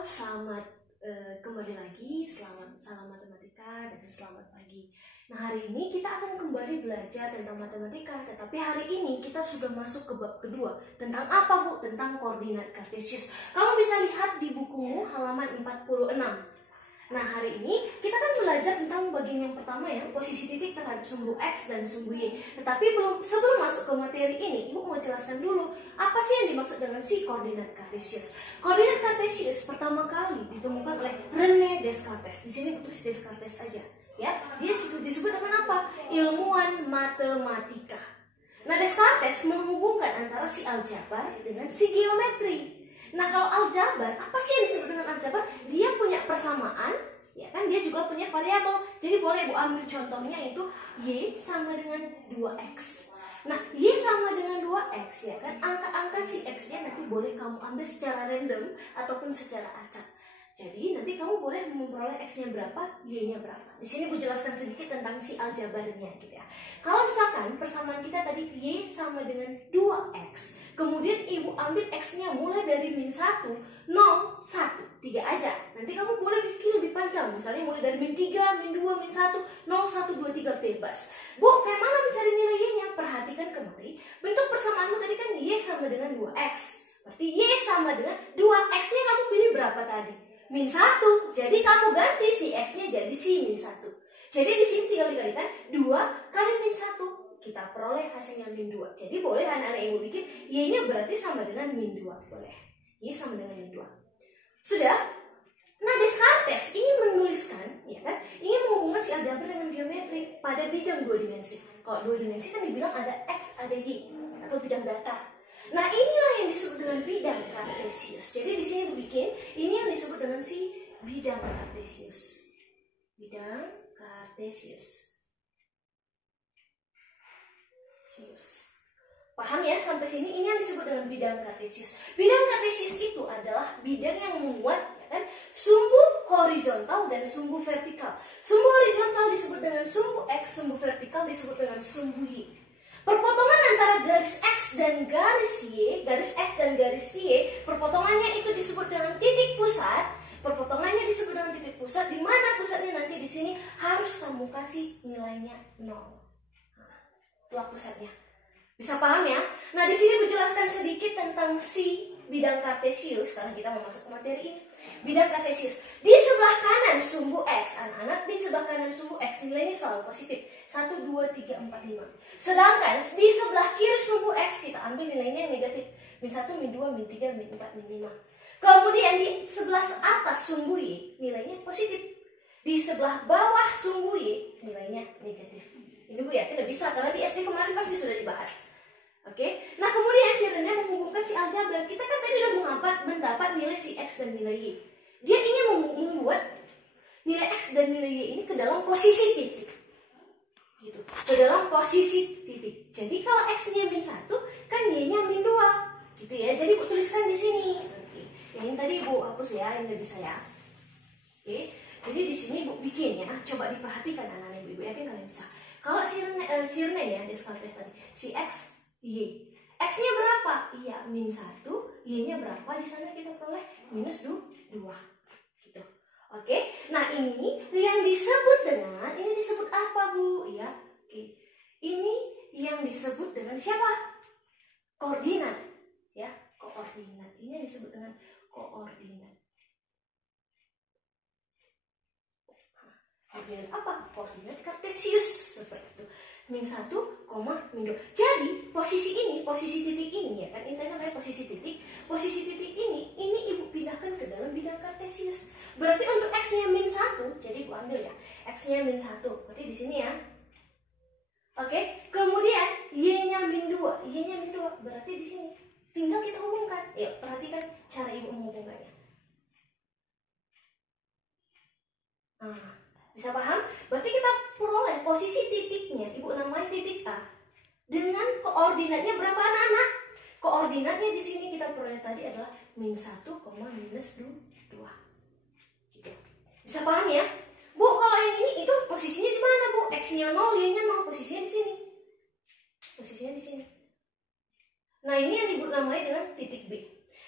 Selamat kembali lagi, salam matematika dan selamat pagi. Nah, hari ini kita akan kembali belajar tentang matematika, tetapi hari ini kita sudah masuk ke bab kedua. Tentang apa, Bu? Tentang koordinat kartesius. Kamu bisa lihat di bukumu halaman 46. Nah, hari ini kita akan belajar tentang bagian yang pertama ya, posisi titik terhadap sumbu X dan sumbu Y. Tetapi sebelum masuk ke materi ini, Ibu mau jelaskan dulu apa sih yang dimaksud dengan si koordinat kartesius. Koordinat kartesius pertama kali ditemukan oleh René Descartes. Di sini tulis Descartes aja ya. Dia disebut dengan apa? Ilmuwan matematika. Nah, Descartes menghubungkan antara si aljabar dengan si geometri. Nah, kalau aljabar, apa sih yang disebut dengan aljabar? Dia punya persamaan, ya kan? Dia juga punya variabel. Jadi boleh Bu ambil contohnya itu Y sama dengan 2X. Nah, Y sama dengan 2X, ya kan? Angka-angka si X-nya nanti boleh kamu ambil secara random ataupun secara acak. Jadi nanti kamu boleh memperoleh X-nya berapa, Y-nya berapa. Di sini Bu jelaskan sedikit tentang si aljabarnya gitu ya. Kalau misalkan persamaan kita tadi Y sama dengan 2X, kemudian Ibu ambil X-nya mulai dari min 1, 0, 1, 3 aja. Nanti kamu boleh bikin lebih panjang, misalnya mulai dari min 3, min 2, min 1, 0, 1, 2, 3, bebas. Bu, kayak mana mencari nilai Y-nya? Perhatikan kembali, bentuk persamaanmu tadi kan Y sama dengan 2X. Berarti Y sama dengan 2X-nya kamu pilih berapa tadi? Min 1, jadi kamu ganti si X-nya jadi si min 1. Jadi di sini tinggal dikalikan 2 kali min 1. Kita peroleh hasilnya min 2. Jadi boleh anak-anak Ibu bikin Y-nya berarti sama dengan min 2. Boleh. Y sama dengan min 2. Sudah? Nah, Descartes ingin menuliskan, ya kan, ingin menghubungkan si aljabar dengan geometri pada bidang 2 dimensi. Kalau 2 dimensi kan dibilang ada X, ada Y, atau bidang datar. Nah, inilah yang disebut dengan bidang kartesius. Jadi di sini bikin ini yang disebut dengan si bidang kartesius. Bidang kartesius. Paham ya sampai sini? Ini yang disebut dengan bidang kartesius. Bidang kartesius itu adalah bidang yang memuat, ya kan, sumbu horizontal dan sumbu vertikal. Sumbu horizontal disebut dengan sumbu X, sumbu vertikal disebut dengan sumbu Y. Perpotongan antara garis X dan garis Y, garis X dan garis Y, perpotongannya itu disebut dengan titik pusat. Perpotongannya disebut dengan titik pusat, di mana pusatnya nanti di sini harus kamu kasih nilainya 0. Nah, itulah pusatnya. Bisa paham ya? Nah, di sini menjelaskan sedikit tentang si bidang kartesius karena kita mau masuk ke materi ini. Bidang kartesius di sebelah kanan sumbu X, anak-anak, di sebelah kanan sumbu X nilainya selalu positif 1, 2, 3, 4, 5. Sedangkan di sebelah kiri sumbu X kita ambil nilainya yang negatif min 1, min 2, min 3, min 4, min 5. Kemudian di sebelah atas sumbu Y nilainya positif. Di sebelah bawah sumbu Y nilainya negatif. Ini Bu ya, tidak bisa karena di SD kemarin pasti sudah dibahas. Oke, nah kemudian si René menghubungkan si aljabar. Kita kan tadi udah mendapat nilai si X dan nilai Y. Dia ingin membuat nilai X dan nilai Y ini ke dalam posisi titik. Gitu. Ke dalam posisi titik. Jadi kalau X-nya min 1, kan Y-nya min 2. Gitu ya. Jadi Bu tuliskan di sini. Oke. Yang tadi Bu hapus ya, yang nggak bisa ya. Oke. Jadi di sini Bu bikin ya. Coba diperhatikan anak-anak Ibu, yakin kalian bisa. Kalau si René ya, Descartes tadi, si X, Y. X-nya berapa? Iya, min 1. Y-nya berapa? Di sana kita peroleh minus 2. Gitu. Oke. Nah, ini yang disebut dengan, ini disebut apa, Bu? Ya. Oke. Ini yang disebut dengan siapa? Koordinat. Ya, koordinat. Ini yang disebut dengan koordinat. Koordinat apa? Koordinat kartesius. Seperti itu. Min 1, min 2. Jadi posisi ini, posisi titik ini ya kan, ini namanya posisi titik. Posisi titik ini Ibu pindahkan ke dalam bidang kartesius. Berarti untuk X-nya min 1, jadi Ibu ambil ya. X-nya min 1, berarti di sini ya. Oke, kemudian Y-nya min 2. Y-nya min 2, berarti di sini. Tinggal kita hubungkan. Ya, perhatikan cara Ibu menghubungkannya. Bisa paham? Berarti kita peroleh posisi titiknya, Ibu namanya titik A. Dengan koordinatnya berapa anak-anak? Koordinatnya di sini kita peroleh tadi adalah min 1, minus 2. Gitu. Bisa paham ya? Bu, kalau yang ini itu posisinya di mana, Bu? X-nya 0, Y-nya 0, posisinya di sini. Posisinya di sini. Nah, ini yang Ibu namanya dengan titik B.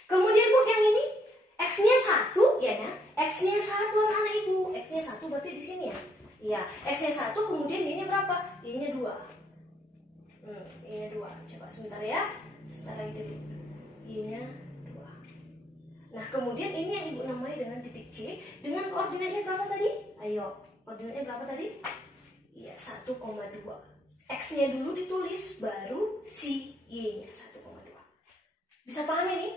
Kemudian Bu, yang ini X X-nya 1 ya kan? X-nya 1 anak-anak Ibu. X-nya 1 berarti di sini ya. Iya, X-nya 1 kemudian Y-nya berapa? Y-nya 2. Y-nya 2. Coba sebentar ya. Sebentar lagi dulu. Y-nya 2. Nah, kemudian ini yang Ibu namai dengan titik C dengan koordinatnya berapa tadi? Ayo, koordinatnya berapa tadi? Iya, 1,2. X-nya dulu ditulis, baru si Y-nya 1,2. Bisa paham ini?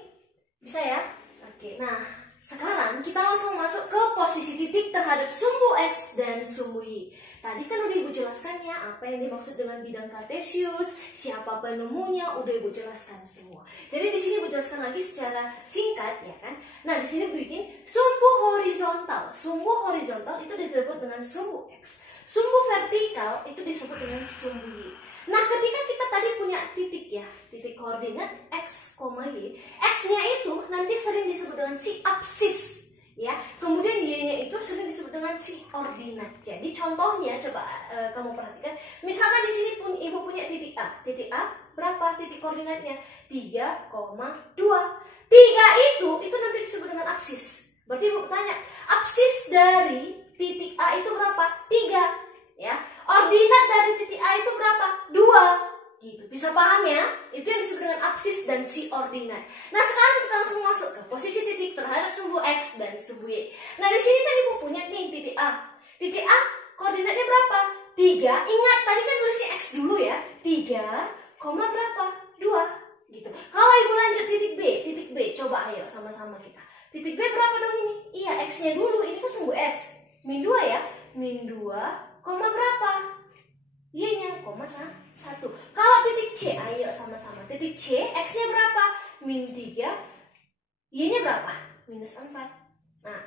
Bisa ya? Oke, nah sekarang kita langsung masuk ke posisi titik terhadap sumbu X dan sumbu Y. Tadi kan udah Ibu jelaskan ya apa yang dimaksud dengan bidang kartesius, siapa penemunya, udah Ibu jelaskan semua. Jadi di sini Ibu jelaskan lagi secara singkat ya kan. Nah, di sini bikin sumbu horizontal. Sumbu horizontal itu disebut dengan sumbu X. Sumbu vertikal itu disebut dengan sumbu Y. Nah, ketika kita tadi punya titik ya, titik koordinat X, Y, X-nya itu nanti sering disebut dengan si absis ya. Kemudian Y-nya itu sering disebut dengan si ordinat. Jadi contohnya coba kamu perhatikan, misalkan di sini pun Ibu punya titik A. Titik A berapa titik koordinatnya? 3,2. 3 itu nanti disebut dengan absis. Berarti Ibu bertanya, absis dari titik A itu berapa? 3 ya. Ordinat dari titik A itu berapa? 2 gitu. Bisa paham ya? Itu yang disebut dengan absis dan si ordinat. Nah, sekarang kita langsung masuk ke posisi titik terhadap sumbu X dan sumbu Y. Nah, di sini tadi Ibu punya nih titik A. Titik A koordinatnya berapa? 3. Ingat tadi kan tulisnya X dulu ya. 3, berapa? 2 gitu. Kalau Ibu lanjut titik B, coba ayo sama-sama kita. Titik B berapa dong ini? Iya, X-nya dulu. Ini kan sumbu X. Min 2 ya. Min 2, berapa? Y-nya, 1. Kalau titik C, ayo sama-sama. Titik C, X-nya berapa? Min 3. Y-nya berapa? Minus 4. Nah,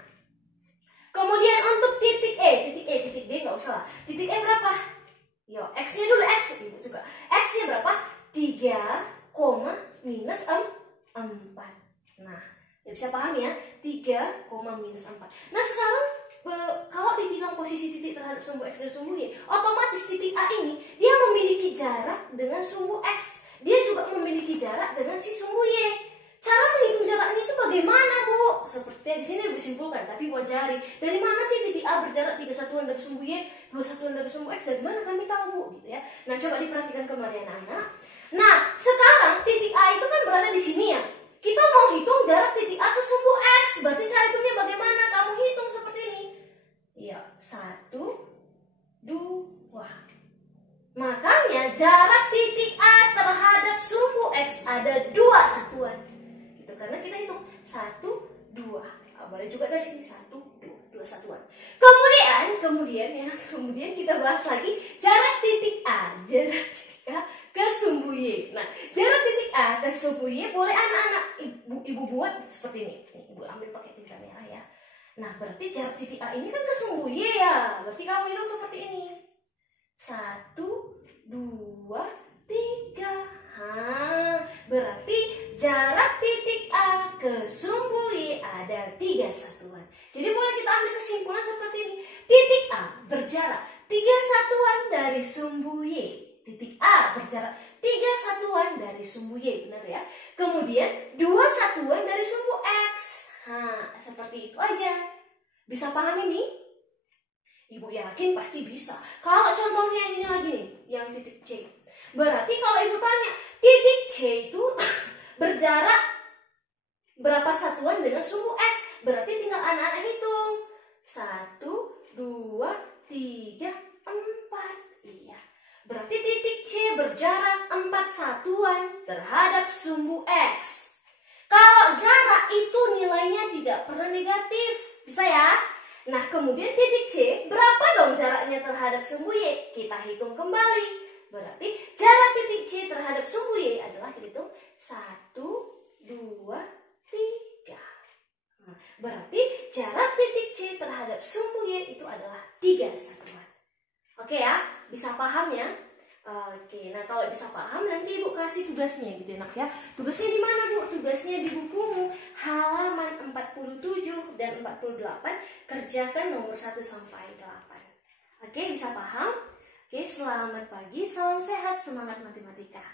kemudian untuk titik titik D nggak usah lah. Titik E berapa? Yo, X-nya dulu, X. Ibu juga. X-nya berapa? 3, minus 4. Nah, ya bisa paham ya? 3, minus 4. Nah, sekarang kalau dibilang posisi titik terhadap sumbu X dan sumbu Y, otomatis titik A ini dia memiliki jarak dengan sumbu X. Dia juga memiliki jarak dengan si sumbu Y. Cara menghitung jaraknya itu bagaimana, Bu? Seperti yang di sini disimpulkan, tapi buat jari. Dari mana sih titik A berjarak 3 satuan dari sumbu Y, 2 satuan dari sumbu X? Dari mana kami tahu, Bu? Gitu ya. Nah, coba diperhatikan kembali anak-anak. Nah, sekarang titik A itu kan berada di sini ya. Kita mau hitung jarak titik A ke sumbu X. Berarti cara hitungnya bagaimana? Kamu hitung seperti ini. Ya, 1, 2. Makanya jarak titik A terhadap sumbu X ada 2 satuan. Itu karena kita hitung 1, 2. Boleh juga dari sini 1, 2 satuan. Kemudian kita bahas lagi jarak titik A. Jarak titik A ke sumbu Y. Nah, jarak titik A ke sumbu Y boleh anak-anak ibu buat seperti ini. Ibu ambil pakai tinta merah ya. Nah, berarti jarak titik A ini kan ke sumbu Y ya. Berarti kamu hitung seperti ini. 1, 2, 3. Berarti jarak titik A ke sumbu Y ada 3 satuan. Jadi boleh kita ambil kesimpulan seperti ini. Titik A berjarak 3 satuan dari sumbu Y. Titik A berjarak 3 satuan dari sumbu Y, benar ya? Kemudian 2 satuan dari sumbu X. Seperti itu aja. Bisa paham ini? Ibu yakin pasti bisa. Kalau contohnya ini lagi nih, yang titik C. Berarti kalau Ibu tanya, titik C itu berjarak berapa satuan dengan sumbu X? Berarti tinggal anak-anak hitung. 1, 2, 3, 4. Iya. Berarti titik C berjarak 4 satuan terhadap sumbu X. Kalau jarak itu nilainya tidak pernah negatif. Bisa ya? Nah, kemudian titik C berapa dong jaraknya terhadap sumbu Y? Kita hitung kembali. Berarti jarak titik C terhadap sumbu Y adalah hitung 1, 2, 3. Berarti jarak titik C terhadap sumbu Y itu adalah 3 satuan. Oke ya? Bisa paham ya? Oke, nah kalau bisa paham nanti Ibu kasih tugasnya gitu enak ya. Tugasnya di mana, Bu? Tugasnya di bukumu halaman 47 dan 48, kerjakan nomor 1 sampai 8. Oke, bisa paham? Oke, selamat pagi, salam sehat, semangat matematika.